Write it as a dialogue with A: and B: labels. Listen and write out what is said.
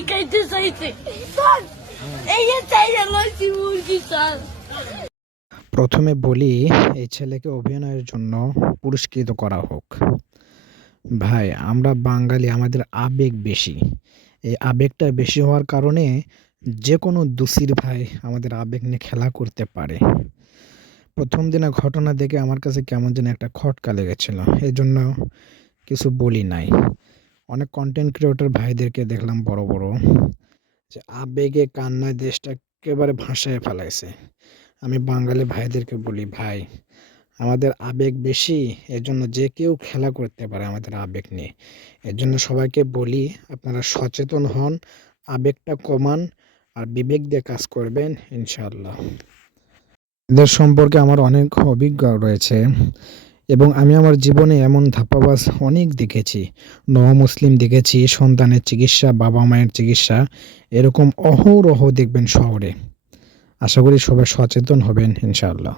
A: মুরগি খাইতে চাইছে এই চাইলে লইছি মুরগি, স্যার।
B: প্রথমে বলি, এই ছেলেকে অভিনয়ের জন্য পুরস্কৃত করা হোক। ভাই, আমরা বাঙালি, আমাদের আবেগ বেশি। এই আবেগটা বেশি হওয়ার কারণে যে কোনো দোষীর ভাই আমাদের আবেগ নিয়ে খেলা করতে পারে। প্রথম দিনে ঘটনা দেখে আমার কাছে কেমন যেন একটা খটকা লেগেছিল এই জন্য কিছু বলি নাই। অনেক কন্টেন্ট ক্রিয়েটর ভাইদেরকে দেখলাম বড় বড়, যে আবেগে কান্নায় দেশটা একেবারে ভাসায় ফেলাইছে। আমি বাঙালি ভাইদেরকে বলি, ভাই, আমাদের আবেগ বেশি এর জন্য যে কেউ খেলা করতে পারে আমাদের আবেগ নিয়ে। এর জন্য সবাইকে বলি, আপনারা সচেতন হন, আবেগটা কমান আর বিবেক দিয়ে কাজ করবেন, ইনশাআল্লাহ। এদের সম্পর্কে আমার অনেক অভিজ্ঞ রয়েছে। এবং আমি আমার জীবনে এমন ধাপ্পাবাজ অনেক দেখেছি। মুসলিম দেখেছি, সন্তানের চিকিৎসা, বাবা মায়ের চিকিৎসা, এরকম অহরহ দেখবেন শহরে। আশা করি সবাই সচেতন হবেন, ইনশাআল্লাহ।